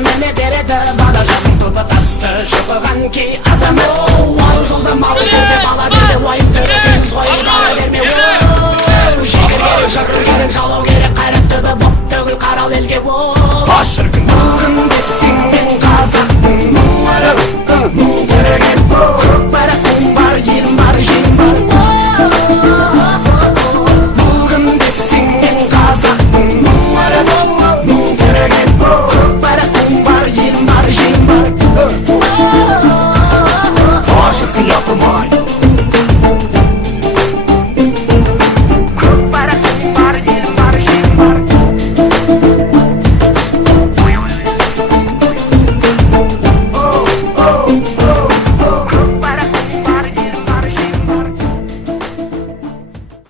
мені береді бала жасын тұлпы тасты шұқыған кей азамат ол жолда малы берді бала берді уайым төреген сойыл бала берме жегер керек жыру керек жалау керек қайрат түбі боп төгіл қарал елге қош шіркін